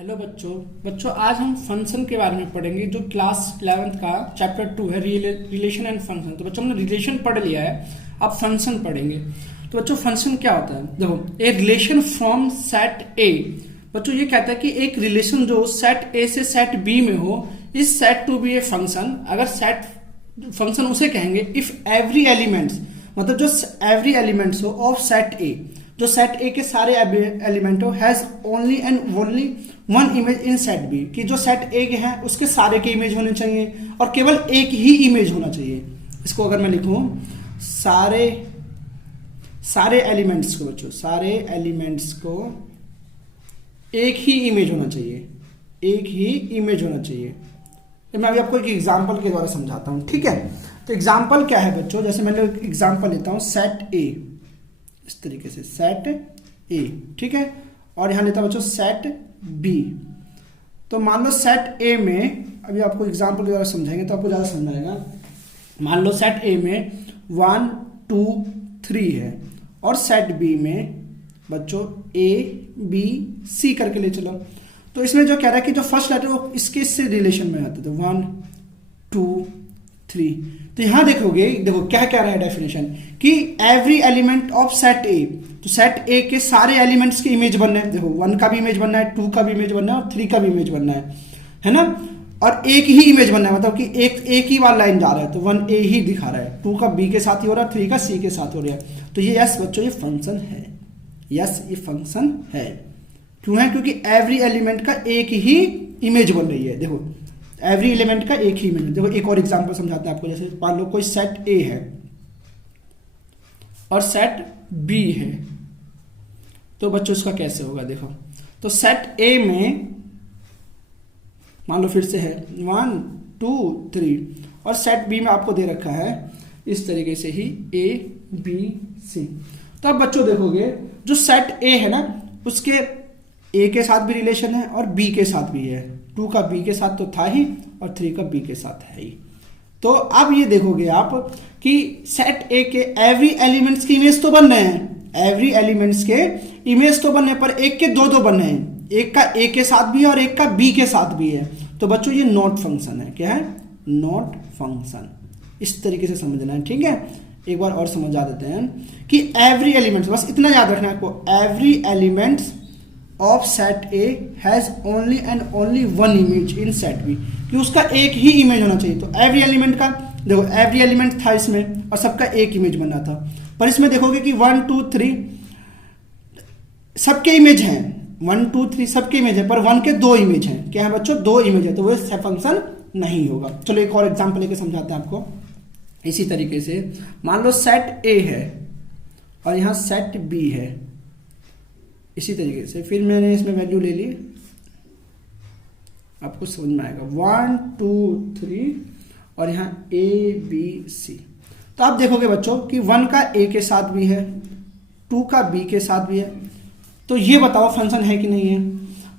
Hello बच्चों आज हम फंक्शन के बारे में पढ़ेंगे जो क्लास 11th का चैप्टर 2 है रिलेशन एंड फंक्शन। तो बच्चों हमने रिलेशन पढ़ लिया है, अब फंक्शन पढ़ेंगे। तो बच्चों फंक्शन क्या होता है, देखो ए रिलेशन फ्रॉम सेट ए। बच्चों ये कहता है कि एक रिलेशन जो सेट ए से सेट बी में हो इस set to be a function. अगर सेट फंक्शन उसे कहेंगे इफ एवरी एलिमेंट्स, मतलब जो एवरी एलिमेंट्स हो ऑफ सेट ए, जो सेट ए के सारे एलिमेंट हो has only and only one image in set B, कि जो सेट ए के हैं उसके सारे के इमेज होने चाहिए और केवल एक ही इमेज होना चाहिए। इसको अगर मैं लिखूं सारे एलिमेंट्स को, बच्चों सारे एलिमेंट्स को एक ही इमेज होना चाहिए, एक ही इमेज होना चाहिए। तो मैं अभी आपको एक एग्जांपल के द्वारा समझाता हूं, ठीक है। तो एग्जांपल क्या है बच्चों, जैसे मैंने एग्जांपल लेता हूं सेट ए, इस तरीके से सेट ए, ठीक है, और यहां लेता हूं बच्चों सेट बी। तो मान लो सेट ए में, अभी आपको एग्जांपल के द्वारा समझाएंगे तो आपको ज्यादा समझ आएगा। मान लो सेट ए में 1 2 3 है और सेट बी में बच्चों ए बी सी करके ले चलो। तो इसमें जो कह रहा है कि जो फर्स्ट लेटर वो इसके से रिलेशन में आता है, तो 1 2 3। तो यहां देखोगे, देखो क्या कह रहा है डेफिनेशन कि एवरी एलिमेंट ऑफ सेट ए, तो सेट ए के सारे एलिमेंट्स के इमेज बनना है। देखो 1 का भी इमेज बनना है, 2 का भी इमेज बनना है और 3 का भी इमेज बनना है ना। और एक ही इमेज बनना है, मतलब कि एक ही बार लाइन जा रहा है, तो 1 ए ही दिखा रहा है, 2 का बी के साथ ही हो रहा है, 3 का सी के साथ हो रहा है। तो ये यस बच्चों ये फंक्शन है, यस ये फंक्शन है। क्यों है? क्योंकि एवरी एलिमेंट का एक ही इमेज बन रही है। देखो एवरी एलिमेंट का एक ही इमेज। देखो एक और एग्जांपल समझाते हैं आपको। जैसे मान लो कोई सेट ए है और सेट बी है, तो बच्चों इसका कैसे होगा, देखो तो सेट ए में मान लो फिर से है 1 2 3 और सेट बी में आपको दे रखा है इस तरीके से ही ए बी सी। तो अब बच्चों देखोगे जो सेट ए है ना उसके ए के साथ भी रिलेशन है और बी के साथ भी है, 2 का बी के साथ तो था ही और 3 का बी के साथ है ही। तो अब ये देखोगे आप कि सेट ए के एवरी एलिमेंट्स की इमेज तो बन रहे हैं, एवरी एलिमेंट्स के इमेज तो बने, पर एक के दो बने हैं, एक का ए के साथ भी है और एक का बी के साथ भी है। तो बच्चों ये नॉट फंक्शन है। क्या है? Not function. इस तरीके से समझना है, ठीक है। एक बार और समझा देते हैं कि एवरी एलिमेंट्स, बस इतना याद रखना है आपको, every elements of set A has only and only one image in set B, कि उसका एक ही इमेज होना चाहिए। तो एवरी एलिमेंट का देखो, एवरी एलिमेंट था इसमें और सबका एक इमेज बनना था, पर इसमें देखोगे कि 1 2 3 सबके इमेज हैं, 1 2 3 सबके इमेज है, पर 1 के 2 इमेज हैं। क्या है बच्चों? 2 इमेज है, तो वो फंक्शन नहीं होगा। चलो एक और एग्जांपल लेके समझाते हैं आपको। इसी तरीके से मान लो सेट ए है और यहां सेट बी है, इसी तरीके से फिर मैंने इसमें वैल्यू ले ली, आपको समझ में आएगा 1 2 3 और यहां ए बी सी। तो आप देखोगे बच्चों कि 1 का ए के साथ भी है, 2 का बी के साथ भी है। तो ये बताओ फंक्शन है कि नहीं है?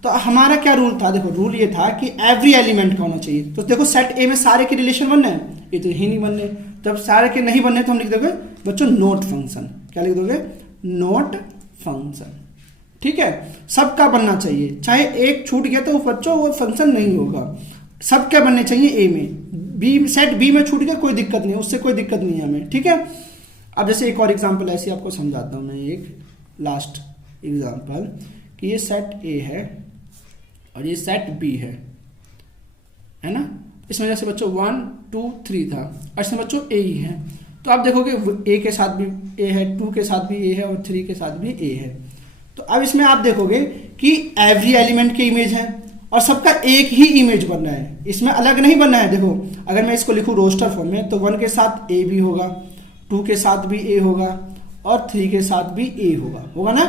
तो हमारा क्या रूल था? देखो रूल ये था कि एवरी एलिमेंट का होना चाहिए। तो देखो सेट ए में सारे के रिलेशन बनने हैं, ये तो ही नहीं बनने। जब सारे के नहीं बनने तो हम लिख दोगे बच्चों नॉट फंक्शन। क्या लिख दोगे? नॉट फंक्शन, ठीक है। सबका बनना चाहिए, चाहे एक छूट गया तो बच्चों वो फंक्शन नहीं होगा, सबके बनने चाहिए ए में। बी सेट बी में छूट गया कोई दिक्कत नहीं, उससे कोई दिक्कत नहीं है हमें, ठीक है। अब जैसे एक और एग्जांपल ऐसे आपको समझाता हूं मैं, एक लास्ट एग्जांपल कि ये सेट ए है और ये सेट बी है ना। इसमें जैसे बच्चों 1 2 3 था और इसमें बच्चों ए ही है। तो आप देखोगे ए के साथ भी ए है, 2 के साथ भी ए है और 3 के साथ भी ए है। तो अब इसमें आप देखोगे कि एवरी एलिमेंट के इमेज है और सबका एक ही इमेज बन रहा है, इसमें अलग नहीं बनना है। देखो अगर मैं इसको लिखूं रोस्टर फॉर्म में तो 1 के साथ ए भी होगा, 2 के साथ भी ए होगा और 3 के साथ भी ए होगा ना।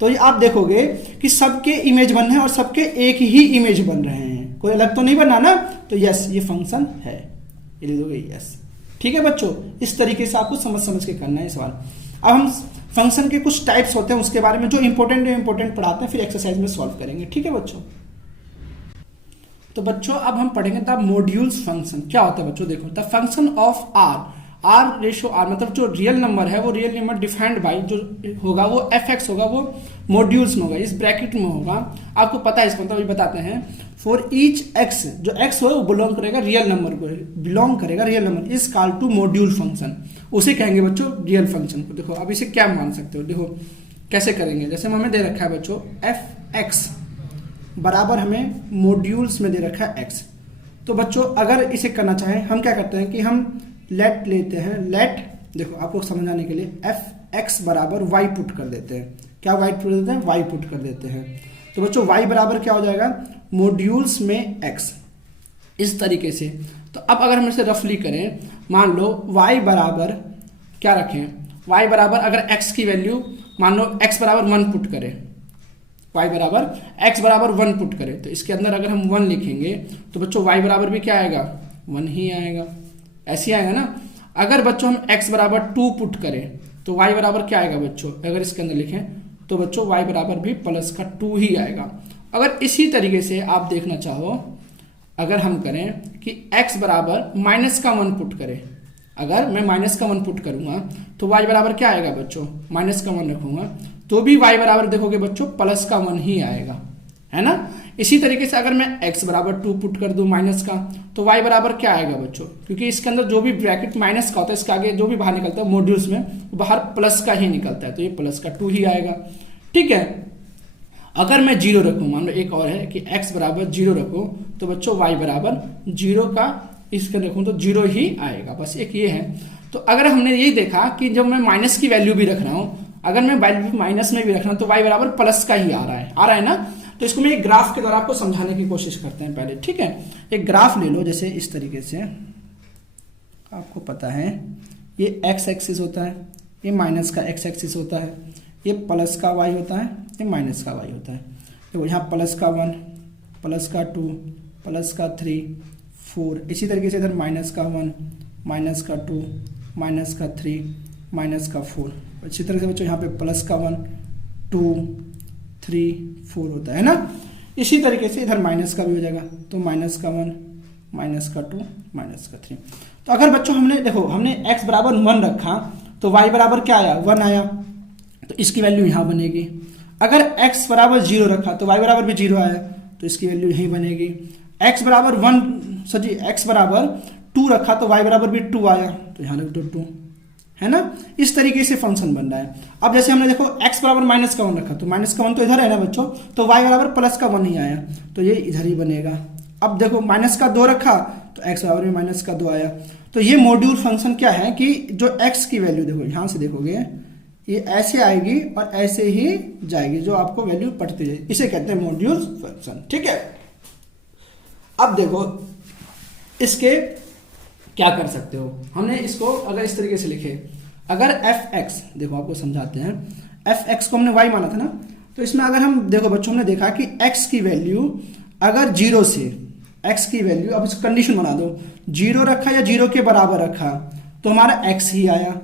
तो ये आप देखोगे कि सबके इमेज बन रहे हैं और सबके एक ही इमेज बन रहे हैं, कोई अलग तो नहीं बना ना। तो यस ये फंक्शन है, ये लिख दोगे यस, ठीक है बच्चों। इस तरीके से आपको समझ के करना है सवाल। अब हम फंक्शन के कुछ टाइप्स होते हैं उसके बारे में जो इंपॉर्टेंट पढ़ाते हैं, फिर एक्सरसाइज में सॉल्व करेंगे, ठीक है बच्चों। तो बच्चों अब हम पढ़ेंगे द मॉड्यूल्स फंक्शन। क्या होता है बच्चों? देखो the function of R, R ratio R, मतलब जो रियल नंबर है वो रियल नंबर डिफाइंड बाई जो होगा वो एफ एक्स होगा, वो मॉड्यूल्स में होगा, इस ब्रैकेट में होगा। आपको पता है इसका मतलब, ये बताते हैं। फॉर ईच एक्स, जो एक्स हो वो बिलोंग करेगा रियल नंबर को, बिलोंग करेगा real number, is called to module function, उसे कहेंगे बच्चों रियल फंक्शन को। देखो अब इसे क्या मान सकते हो, देखो कैसे करेंगे। जैसे हमें दे रखा है बच्चों एफ एक्स बराबर हमें मॉड्यूल्स में दे रखा है एक्स, तो बच्चों अगर इसे करना चाहें हम क्या करते हैं कि हम लेट लेते हैं, लेट, देखो आपको समझाने के लिए एफ एक्स बराबर वाई पुट कर देते हैं। क्या वाई पुट देते हैं, वाई पुट कर देते हैं। तो बच्चों वाई बराबर क्या हो जाएगा, मॉड्यूल्स में एक्स, इस तरीके से। तो अब अगर हम इसे रफली करें, मान लो वाई बराबर क्या रखें, वाई बराबर अगर एक्स की वैल्यू मान लो एक्स बराबर 1 पुट करें, y बराबर x बराबर 1 पुट करें, तो इसके अंदर अगर हम 1 लिखेंगे तो बच्चों y बराबर भी क्या आएगा, 1 ही आएगा, ऐसे आएगा ना। अगर बच्चों हम x बराबर 2 पुट करें तो y बराबर क्या आएगा बच्चों, अगर इसके अंदर लिखें तो बच्चों y बराबर भी प्लस का 2 ही आएगा। अगर इसी तरीके से आप देखना चाहो, अगर हम करें कि x बराबर माइनस का 1 पुट करें, अगर मैं माइनस का 1 पुट करूंगा तो y बराबर क्या आएगा बच्चों, माइनस का 1 रखूंगा तो भी y बराबर देखोगे बच्चों प्लस का 1 ही आएगा, है ना। इसी तरीके से अगर मैं x बराबर 2 पुट कर दूं माइनस का, तो y बराबर क्या आएगा बच्चों, क्योंकि इसके अंदर जो भी ब्रैकेट माइनस का होता है इसके आगे जो भी बाहर निकलता है मॉड्यूल्स में, वो बाहर प्लस का ही निकलता है, तो ये प्लस का 2 ही आएगा। ठीक है, अगर मैं 0 रखूं, मान लो एक और है कि x बराबर 0 रखूं तो बच्चों y बराबर 0 का इसके रखूं तो 0 ही आएगा, बस एक ये है। तो अगर हमने यही देखा कि जब मैं माइनस की वैल्यू भी रख रहा हूं, अगर मैं वैल्यू माइनस में भी रख रहा हूं तो y बराबर प्लस का ही आ रहा है ना। तो इसको मैं एक ग्राफ के द्वारा आपको समझाने की कोशिश करते हैं पहले। ठीक है, एक ग्राफ ले लो, जैसे इस तरीके से, आपको पता है ये x एक्सिस होता है, ये माइनस का x एक्सिस होता है, ये प्लस का y होता है, ये माइनस का y होता है। तो यहाँ प्लस का 1, प्लस का 2, प्लस का 3, 4, इसी तरीके से इधर माइनस का 1, माइनस का 2, माइनस का 3, माइनस का 4। इसी तरह से बच्चों यहाँ पे प्लस का 1, 2, 3, 4 होता है ना। इसी तरीके से इधर माइनस का भी हो जाएगा, तो माइनस का 1, माइनस का 2, माइनस का 3। तो अगर बच्चों हमने देखो हमने x बराबर 1 रखा तो y बराबर क्या आया, 1 आया, तो इसकी वैल्यू यहाँ बनेगी। अगर x बराबर 0 रखा तो y बराबर भी 0 आया, तो इसकी वैल्यू यही बनेगी। x बराबर 2 रखा तो y बराबर भी 2 आया, तो यहाँ रख दो 2, है ना। इस तरीके से फंक्शन बन रहा है। अब जैसे हमने देखो x बराबर माइनस का 1 रखा, तो माइनस का 1 तो इधर है ना बच्चों, तो y बराबर प्लस का 1 ही आया, तो ये इधर ही बनेगा। अब देखो माइनस का 2 रखा तो x बराबर भी माइनस का 2 आया। तो ये मॉड्यूल फंक्शन क्या है कि जो x की वैल्यू देखो यहां से देखोगे ये ऐसे आएगी और ऐसे ही जाएगी, जो आपको वैल्यू पढ़ती जाएगी, इसे कहते हैं मॉड्यूल फंक्शन। ठीक है, अब देखो इसके क्या कर सकते हो, हमने इसको अगर इस तरीके से लिखे, अगर एफ एक्स, देखो आपको समझाते हैं, एफ एक्स को हमने वाई माना था ना, तो इसमें अगर हम देखो बच्चों हमने देखा कि एक्स की वैल्यू अगर 0 से, एक्स की वैल्यू अब इसको कंडीशन बना दो, 0 रखा या 0 के बराबर रखा तो हमारा एक्स ही आया,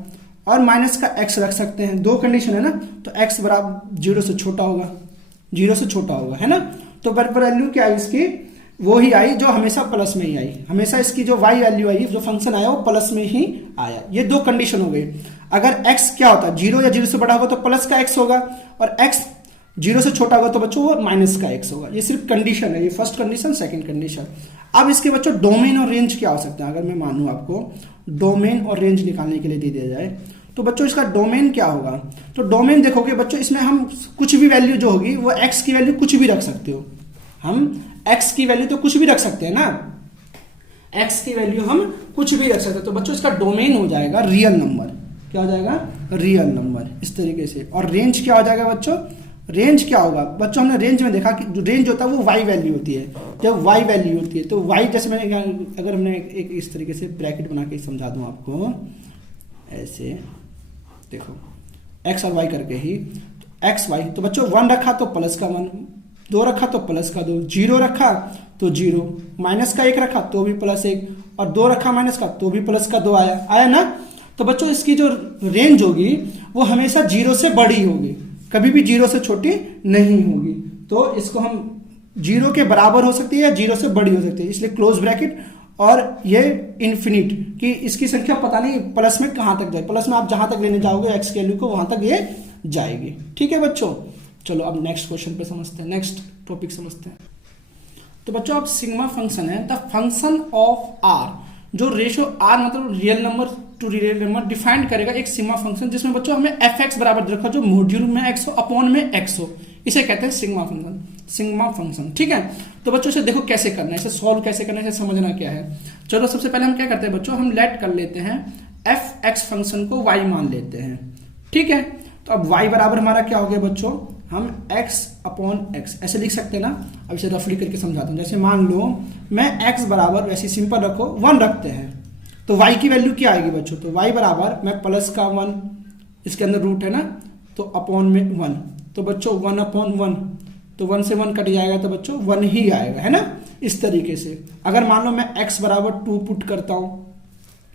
और माइनस का एक्स रख सकते हैं, 2 कंडीशन है ना, तो एक्स बराबर 0 से छोटा होगा, 0 से छोटा होगा, है ना। तो वैल्यू क्या है इसकी, वो ही आई जो हमेशा प्लस में ही आई, हमेशा इसकी जो y वैल्यू आई, जो फंक्शन आया वो प्लस में ही आया। ये 2 कंडीशन हो गई। अगर x क्या होता है, 0 या 0 से बड़ा होगा तो प्लस का x होगा, और x 0 से छोटा होगा तो बच्चों वो माइनस का x होगा। ये सिर्फ कंडीशन है, ये फर्स्ट कंडीशन, सेकंड कंडीशन। अब इसके बच्चों डोमेन और रेंज क्या हो सकता है, अगर मैं मानूं आपको डोमेन और रेंज निकालने के लिए दे दिया जाए, तो बच्चों इसका डोमेन क्या होगा। तो डोमेन देखोगे बच्चों, इसमें हम कुछ भी वैल्यू जो होगी वो x की वैल्यू कुछ भी रख सकते हो, हम x की वैल्यू तो कुछ भी रख सकते हैं ना, x की वैल्यू हम कुछ भी रख सकते हैं। तो बच्चों इसका डोमेन हो जाएगा रियल नंबर, क्या हो जाएगा, रियल नंबर, इस तरीके से। और रेंज क्या हो जाएगा बच्चों, रेंज क्या होगा बच्चों, हमने रेंज में देखा कि जो रेंज होता है वो y वैल्यू होती है। जब y वैल्यू होती है तो y, जैसे मैं अगर हमने एक इस तरीके से ब्रैकेट बना के समझा दूं आपको, ऐसे देखो x और y करके ही, x y, तो बच्चों 1 रखा तो प्लस का 1, 2 रखा तो प्लस का 2, 0 रखा तो 0, माइनस का 1 रखा तो भी प्लस 1, और 2 रखा माइनस का तो भी प्लस का 2 आया ना। तो बच्चों इसकी जो रेंज होगी वो हमेशा 0 से बड़ी होगी, कभी भी 0 से छोटी नहीं होगी। तो इसको हम 0 के बराबर हो सकती है या 0 से बड़ी हो सकती है, इसलिए क्लोज ब्रैकेट और ये इन्फिनिट कि इसकी संख्या पता नहीं प्लस में कहां तक जाए, प्लस में आप जहां तक लेने जाओगे एक्स की वैल्यू को वहां तक ये जाएगी। ठीक है बच्चों, चलो अब नेक्स्ट क्वेश्चन पे समझते हैं, नेक्स्ट टॉपिक समझते हैं। तो बच्चों अब सिग्मा फंक्शन है द फंक्शन ऑफ आर, जो रेशो आर मतलब real number two real number define करेगा एक सिग्मा फंक्शन जिसमें बच्चों हमें एफ एक्स बराबर रखा जो मॉड्यूल में एक्स हो अपॉन में एक्स हो, इसे कहते हैं सिग्मा फंक्शन, सिग्मा फंक्शन। ठीक है, तो बच्चों इसे देखो कैसे करना है, इसे सॉल्व कैसे करना है, इसे समझना क्या है। चलो सबसे पहले हम क्या करते हैं बच्चों, हम लेट कर लेते हैं एफ एक्स फंक्शन को वाई मान लेते हैं। ठीक है, तो अब वाई बराबर हमारा क्या हो गया बच्चों, हम x अपॉन एक्स ऐसे लिख सकते हैं ना। अब इसे रफली करके समझाता हूं, जैसे मान लो मैं x बराबर, वैसे सिंपल रखो 1 रखते हैं, तो y की वैल्यू क्या आएगी बच्चों, तो y बराबर मैं प्लस का 1, इसके अंदर रूट है ना, तो अपॉन में 1, तो बच्चों 1 अपॉन 1, तो 1 से 1 कट जाएगा तो बच्चों 1 ही आएगा, है ना। इस तरीके से अगर मान लो मैं x बराबर 2 पुट करता हूं,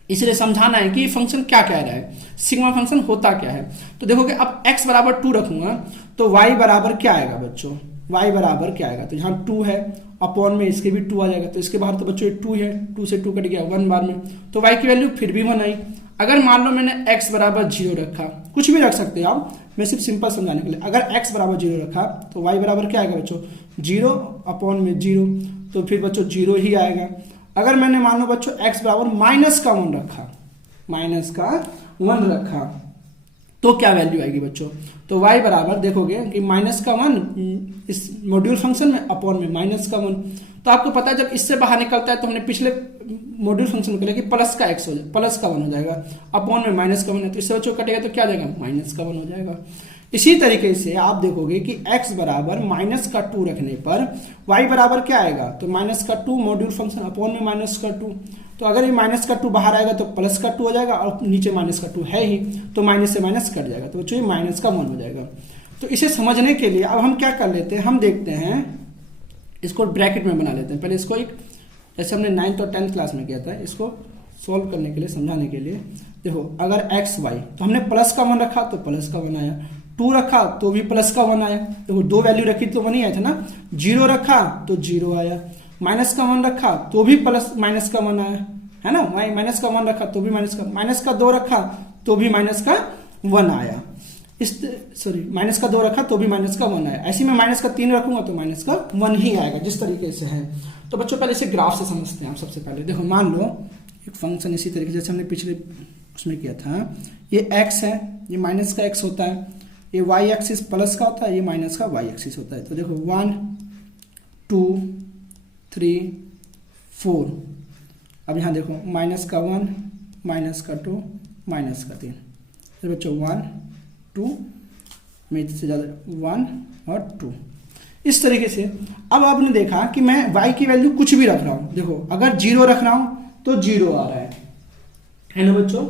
इसलिए समझाना है कि ये फंक्शन क्या कह रहा है, सिग्मा फंक्शन होता क्या है। तो देखोगे अब x बराबर 2 रखूंगा तो y बराबर क्या आएगा बच्चों, y बराबर क्या आएगा, तो यहाँ 2 है अपॉन में इसके भी 2 आ जाएगा, तो इसके बाहर तो बच्चों 2 है, 2 से 2 कट गया 1 बार में, तो y की वैल्यू फिर भी 1 आई। अगर मान लो मैंने x बराबर 0 रखा, कुछ भी रख सकते हैं आप, मैं सिर्फ सिंपल समझाने के लिए, अगर x बराबर 0 रखा तो y बराबर क्या आएगा बच्चों, 0 अपॉन में 0, तो फिर बच्चों 0 ही आएगा। अगर मैंने मान लो बच्चों x बराबर माइनस का 1 रखा, माइनस का 1 रखा, तो क्या वैल्यू आएगी बच्चों, तो y बराबर देखोगे कि माइनस का 1 इस मॉड्यूल फंक्शन में अपॉन में माइनस का 1, तो आपको पता है जब इससे बाहर निकलता है तो हमने पिछले मॉड्यूल फंक्शन में कि प्लस का x हो जाए, प्लस का 1 हो जाएगा, अपॉन में माइनस का 1 है, तो इससे बच्चों कटेगा तो क्या आ जाएगा, माइनस का 1 हो जाएगा। इसी तरीके से आप देखोगे कि x बराबर माइनस का 2 रखने पर y बराबर क्या आएगा, तो माइनस का 2 मॉड्यूल फंक्शन अपॉन में माइनस का 2, तो अगर ये माइनस का 2 बाहर आएगा तो प्लस का 2 हो जाएगा, और नीचे माइनस का 2 है ही, तो माइनस से माइनस कट जाएगा, तो बच्चों ये माइनस का 1 हो जाएगा। तो इसे समझने के लिए अब हम क्या कर लेते हैं, हम देखते हैं इसको ब्रैकेट में बना लेते हैं। पहले इसको एक, जैसे हमने 9th और 10th क्लास में किया था, इसको सोल्व करने के लिए, समझाने के लिए, देखो अगर एक्स वाई, तो हमने प्लस का 1 रखा तो प्लस का 1 आया, 2 रखा तो भी प्लस का 1 आया, देखो 2 वैल्यू रखी तो 1 ही आया था ना, 0 रखा तो 0 आया, माइनस का 1 रखा तो भी प्लस माइनस का 1 आया, है ना, माइनस का 1 रखा तो भी माइनस का 2 रखा तो भी माइनस का 1 आया, माइनस का 2 रखा तो भी माइनस का 1 आया। ऐसे में माइनस का 3 रखूंगा तो माइनस का 1 ही आएगा, जिस तरीके से है। तो बच्चों पहले इसे ग्राफ से समझते हैं आप। सबसे पहले देखो मान लो एक फंक्शन इसी तरीके से, जैसे हमने पिछले उसमें किया था, ये x है, ये माइनस का x होता है, ये y एक्सिस प्लस का होता है, ये माइनस का y एक्सिस होता है। तो देखो 1 2 3 4, अब यहाँ देखो माइनस का 1 माइनस का 2 माइनस का 3, तो बच्चों 1 2 में से ज़्यादा 1 और 2, इस तरीके से। अब आपने देखा कि मैं y की वैल्यू कुछ भी रख रहा हूँ, देखो अगर 0 रख रहा हूँ तो 0 आ रहा है ना बच्चों,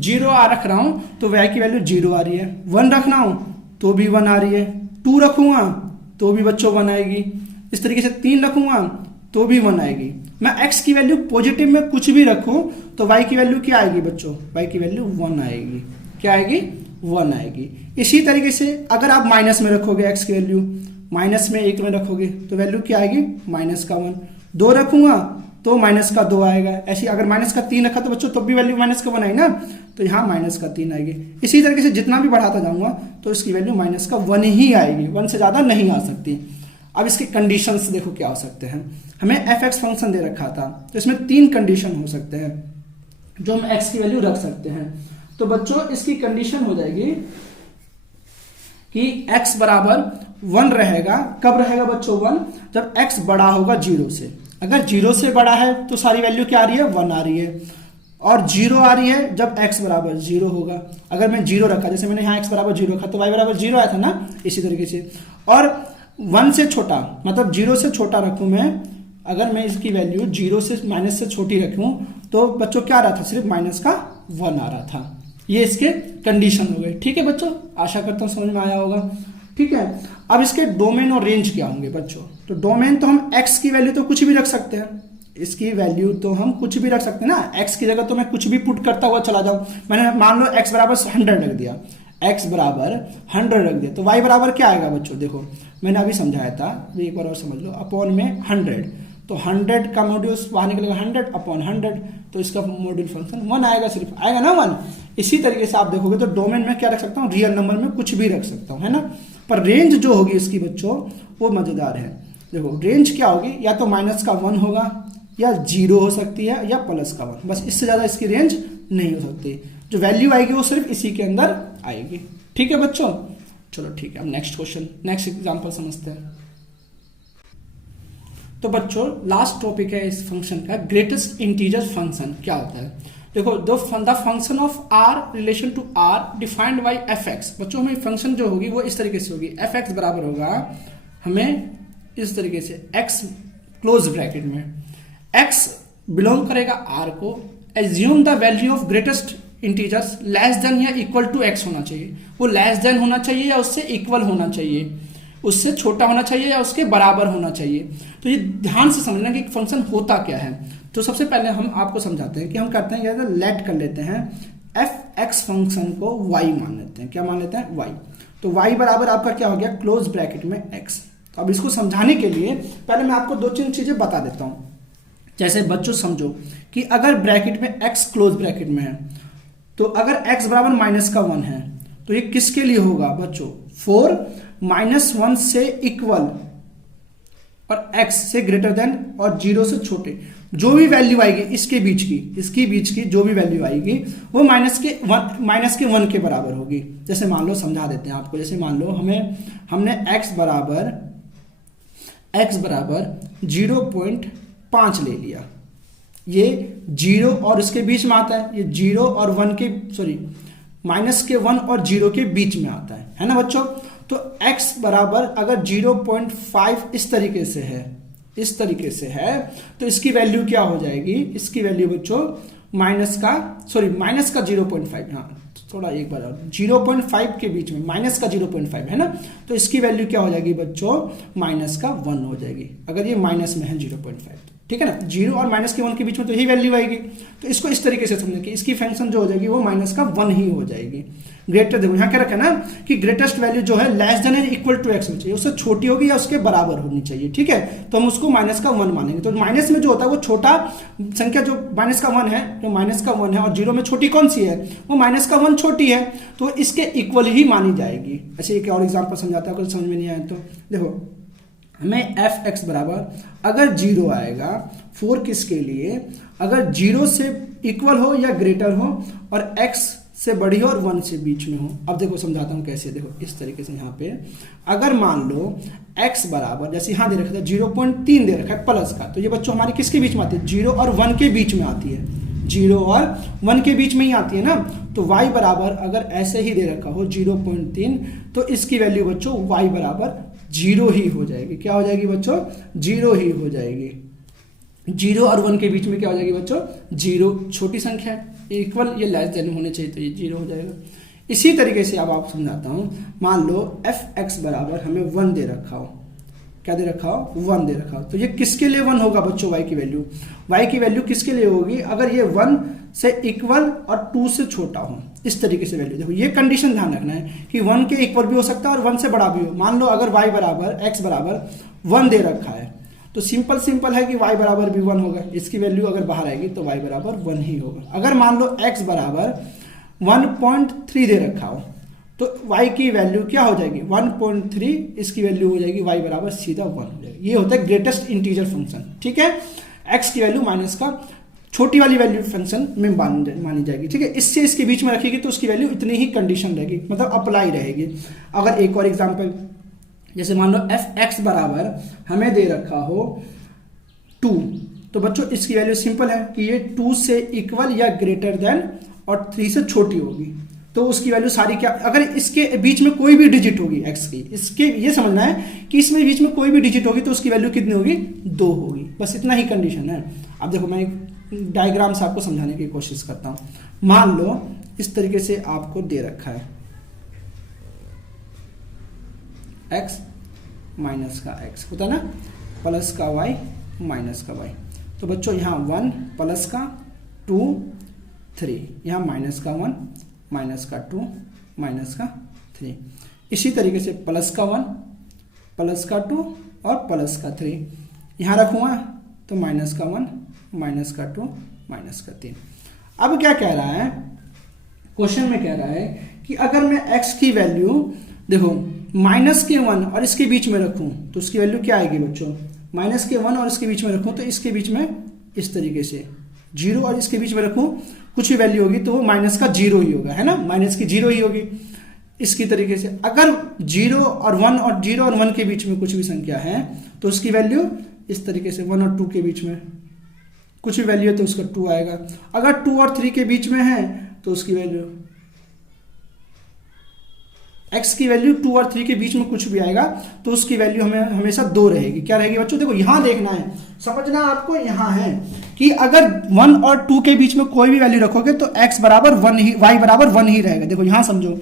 0 रख रहा हूँ तो y की वैल्यू 0 आ रही है, 1 रख रहा हूँ तो भी 1 आ रही है, 2 रखूंगा तो भी बच्चों 1 आएगी, इस तरीके से 3 रखूंगा तो भी 1 आएगी। मैं x की वैल्यू पॉजिटिव में कुछ भी रखूं तो y की वैल्यू क्या आएगी बच्चों, y की वैल्यू 1 आएगी, क्या आएगी, 1 आएगी। इसी तरीके से अगर आप माइनस में रखोगे x की वैल्यू, माइनस में 1 में रखोगे तो वैल्यू क्या आएगी, माइनस का 1, 2 रखूंगा तो माइनस का 2 आएगा, ऐसी अगर माइनस का 3 रखा तो बच्चों तब भी वैल्यू माइनस का 1 आएगी ना, तो यहाँ माइनस का 3 आएगी। इसी तरीके से जितना भी बढ़ाता जाऊंगा तो इसकी वैल्यू माइनस का 1 ही आएगी, 1 से ज्यादा नहीं आ सकती। अब इसके कंडीशंस देखो क्या हो सकते हैं, हमें एफ एक्स फंक्शन दे रखा था, तो इसमें 3 कंडीशन हो सकते हैं जो हम एक्स की वैल्यू रख सकते हैं। तो बच्चों इसकी कंडीशन हो जाएगी कि x बराबर 1 रहेगा, कब रहेगा बच्चों 1, जब x बड़ा होगा 0 से। अगर 0 से बड़ा है तो सारी वैल्यू क्या आ रही है, 1 आ रही है, और 0 आ रही है जब x बराबर 0 होगा। अगर मैं 0 रखा, जैसे मैंने यहाँ x बराबर 0 रखा तो y बराबर 0 आया था ना, इसी तरीके से। और 1 से छोटा, मतलब 0 से छोटा रखूं मैं, अगर मैं इसकी वैल्यू 0 से माइनस से छोटी रखूं तो बच्चों क्या आ रहा था, सिर्फ माइनस का 1 आ रहा था। ये इसके कंडीशन हो गए। ठीक है बच्चों, आशा करता हूं समझ में आया होगा। ठीक है, अब इसके डोमेन और रेंज क्या होंगे बच्चों। तो डोमेन तो हम x की वैल्यू तो कुछ भी रख सकते हैं, इसकी वैल्यू तो हम कुछ भी रख सकते हैं ना, x की जगह तो मैं कुछ भी पुट करता हुआ चला जाऊं। मैंने मान लो x बराबर 100 रख दिया, x बराबर 100 रख दिया, तो y बराबर क्या आएगा बच्चों, देखो मैंने अभी समझाया था, एक बार और समझ लो, अपॉन में 100, तो 100 का मॉड्यूल्स बाहर निकलेगा 100/100, तो इसका मॉड्यूल फंक्शन 1 आएगा, सिर्फ आएगा ना 1। इसी तरीके से आप देखोगे तो डोमेन में क्या रख सकता हूँ, रियल नंबर में कुछ भी रख सकता हूँ, है ना। पर रेंज जो होगी इसकी बच्चों वो मजेदार है। देखो रेंज क्या होगी, या तो -1 होगा, या 0 हो सकती है, या +1, बस इससे ज्यादा इसकी रेंज नहीं हो सकती। जो वैल्यू आएगी वो सिर्फ इसी के अंदर आएगी। ठीक है बच्चों, चलो ठीक है, अब नेक्स्ट क्वेश्चन, नेक्स्ट एग्जांपल समझते हैं। तो बच्चों लास्ट टॉपिक है इस फंक्शन का, ग्रेटेस्ट इंटीजर फंक्शन क्या होता है। देखो the function of r relation to r defined by f(x). बच्चों हमें फंक्शन जो होगी वो इस तरीके से होगी, f(x) बराबर होगा हमें इस तरीके से x क्लोज ब्रैकेट में, x बिलोंग करेगा r को, assume the value of greatest integers less than या इक्वल टू x होना चाहिए। वो लेस देन होना चाहिए या उससे इक्वल होना चाहिए, उससे छोटा होना चाहिए या उसके बराबर होना चाहिए। तो ये ध्यान से समझना कि फंक्शन होता क्या है। तो सबसे पहले हम आपको समझाते हैं कि हम करते हैं क्या, लेट कर लेते हैं f(x) फंक्शन को y मान लेते हैं। क्या मान लेते हैं, y। तो y बराबर आपका क्या हो गया, क्लोज ब्रैकेट में x। तो अब इसको समझाने के लिए पहले मैं आपको 2-3 चीजें बता देता हूं। जैसे बच्चों समझो कि अगर ब्रैकेट में x क्लोज ब्रैकेट में है, तो अगर x बराबर -1 है तो ये किसके लिए होगा बच्चों, 4 -1 से इक्वल और x से ग्रेटर देन और 0 से छोटे, जो भी वैल्यू आएगी इसके बीच की जो भी वैल्यू आएगी वो -1 के बराबर होगी। जैसे मान लो, समझा देते हैं आपको, जैसे मान लो हमने x बराबर 0.5 ले लिया, ये 0 और इसके बीच में आता है, ये 0 और 1 के -1 और 0 के बीच में आता है ना बच्चों। तो x बराबर अगर 0.5 इस तरीके से है तो इसकी वैल्यू क्या हो जाएगी, इसकी वैल्यू बच्चों माइनस का 0.5, हाँ थोड़ा एक बार 0.5 के बीच में -0.5 है ना, तो इसकी वैल्यू क्या हो जाएगी बच्चों, -1 हो जाएगी, अगर ये माइनस में है 0.5। ठीक है ना, 0 और -1 के बीच में तो यही वैल्यू आएगी। तो इसको इस तरीके से समझें कि इसकी फंक्शन जो हो जाएगी वो -1 ही हो जाएगी। ग्रेटर, देखो यहाँ क्या रखा ना कि ग्रेटेस्ट वैल्यू जो है लेस देन और इक्वल टू x होनी चाहिए, उससे छोटी होगी या उसके बराबर होनी चाहिए। ठीक है, तो हम उसको -1 मानेंगे। तो माइनस में जो होता है वो छोटा संख्या जो -1 है, जो -1 है और 0 में छोटी कौन सी है, वो -1 छोटी है, तो इसके इक्वल ही मानी जाएगी। ऐसे एक और एग्जाम्पल समझाता है, अगर समझ में नहीं आया तो देखो, हमें f(x) बराबर अगर 0 आएगा 4 किसके लिए, अगर 0 से इक्वल हो या ग्रेटर हो और x से बड़ी हो और 1 से बीच में हो। अब देखो समझाता हूं कैसे, देखो इस तरीके से यहाँ पे अगर मान लो x बराबर, जैसे यहाँ दे रखा था 0.3 दे रखा है प्लस का, तो ये बच्चों हमारे किसके बीच में आती है, 0 और 1 के बीच में आती है, 0 और 1 के बीच में ही आती है ना। तो y बराबर अगर ऐसे ही दे रखा हो 0.3, तो इसकी वैल्यू बच्चों y बराबर 0 ही हो जाएगी। क्या हो जाएगी बच्चों, 0 ही हो जाएगी। 0 और 1 के बीच में क्या हो जाएगी बच्चों, 0, छोटी संख्या है, इक्वल ये लेस देन होने चाहिए, तो ये 0 हो जाएगा। इसी तरीके से अब आप समझाता हूं, मान लो f(x) बराबर हमें 1 दे रखा हो, क्या दे रखा हो, 1 दे रखा हो, तो ये किसके लिए 1 होगा बच्चों, y की वैल्यू किसके लिए होगी, अगर ये 1 से इक्वल और 2 से छोटा हो, इस तरीके से वैल्यू। देखो ये कंडीशन ध्यान रखना है कि 1 के इक्वल भी हो सकता है और 1 से बड़ा भी हो। मान लो अगर x बराबर 1 दे रखा है, तो सिंपल है कि y बराबर भी 1 होगा, इसकी वैल्यू अगर बाहर आएगी तो y बराबर 1 ही होगा। अगर मान लो x बराबर 1.3 दे रखा हो, तो y की वैल्यू क्या हो जाएगी, 1.3, इसकी वैल्यू हो जाएगी y बराबर सीधा 1 हो जाएगी। ये होता है ग्रेटेस्ट इंटीजर फंक्शन। ठीक है, x की वैल्यू माइनस का छोटी वाली वैल्यू फंक्शन में मानी जाएगी। ठीक है, इससे इसके बीच में रखेगी तो उसकी वैल्यू इतनी ही कंडीशन रहेगी, मतलब अप्लाई रहेगी। अगर एक और एग्जांपल, जैसे मान लो f(x) बराबर हमें दे रखा हो 2, तो बच्चों इसकी वैल्यू सिंपल है कि ये 2 से इक्वल या ग्रेटर देन और 3 से छोटी होगी, तो उसकी वैल्यू सारी क्या, अगर इसके बीच में कोई भी डिजिट होगी x की, इसके ये समझना है कि इसमें बीच में कोई भी डिजिट होगी तो उसकी वैल्यू कितनी होगी, 2 होगी, बस इतना ही कंडीशन है। अब देखो मैं एक डायग्राम से आपको समझाने की कोशिश करता हूं। मान लो इस तरीके से आपको दे रखा है x माइनस का x होता है ना, प्लस का y माइनस का y, तो बच्चों यहाँ 1 प्लस का 2 3, यहाँ माइनस का 1 माइनस का 2 माइनस का 3, इसी तरीके से प्लस का 1 प्लस का 2 और प्लस का 3, यहाँ रखूँगा तो -1, -2, -3। अब क्या कह रहा है क्वेश्चन में, कह रहा है कि अगर मैं x की वैल्यू देखो -1 और इसके बीच में रखूं तो उसकी वैल्यू क्या आएगी बच्चों, -1 और इसके बीच में रखूं तो इसके बीच में इस तरीके से 0 और इसके बीच में रखूं कुछ भी वैल्यू होगी तो वो -0 ही होगा, है ना, -0 ही होगी। इसकी तरीके से अगर 0 और 1 और 0 और 1 के बीच में कुछ भी संख्या है तो उसकी वैल्यू इस तरीके से 1 और 2 के बीच में कुछ भी वैल्यू है तो उसका 2 आएगा। अगर 2 और 3 के बीच में है तो उसकी वैल्यू x की वैल्यू 2 और 3 के बीच में कुछ भी आएगा तो उसकी वैल्यू हमें हमेशा 2 रहेगी। क्या रहेगी बच्चों, देखो यहां देखना है, समझना आपको यहां है कि अगर 1 और 2 के बीच में कोई भी वैल्यू रखोगे तो x बराबर 1 ही, y बराबर 1 ही रहेगा। देखो यहां समझो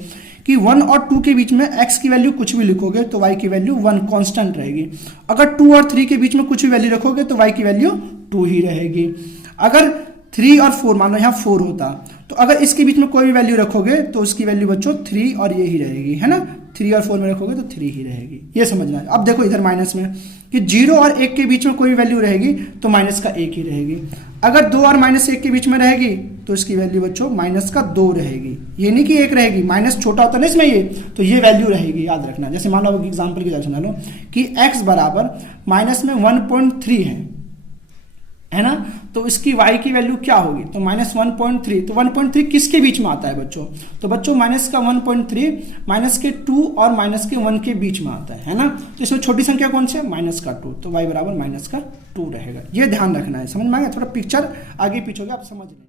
कि 1 और 2 के बीच में x की वैल्यू कुछ भी लिखोगे तो y की वैल्यू 1 कांस्टेंट रहेगी। अगर 2 और 3 के बीच में कुछ भी वैल्यू रखोगे तो y की वैल्यू 2 ही रहेगी। अगर 3 और 4, मान लो यहाँ 4 होता तो अगर इसके बीच में कोई भी वैल्यू रखोगे तो उसकी वैल्यू बच्चों 3 और ये ही रहेगी, है ना, 3 और 4 में रखोगे तो 3 ही रहेगी। ये समझना है। अब देखो इधर माइनस में कि 0 और 1 के बीच में कोई वैल्यू रहेगी तो -1 ही रहेगी। अगर 2 और -1 के बीच में रहेगी तो इसकी वैल्यू बच्चों -2 रहेगी। ये नहीं कि 1 रहेगी, माइनस छोटा होता है ना इसमें, ये तो ये वैल्यू रहेगी, याद रखना। जैसे मान लो एग्जाम्पल की तरह समझ लो कि x बराबर -1.3 है ना, तो इसकी y की वैल्यू क्या होगी, तो -1.3। तो 1.3 किसके बीच में आता है बच्चों, तो बच्चों -1.3 -2 और -1 के बीच में आता है ना। तो इसमें छोटी संख्या कौन सी है, -2, तो y बराबर -2 रहेगा। ये ध्यान रखना है, समझ में आ गया। थोड़ा पिक्चर आगे पीछे होगा आप समझ लें।